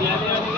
Yeah, yeah, yeah.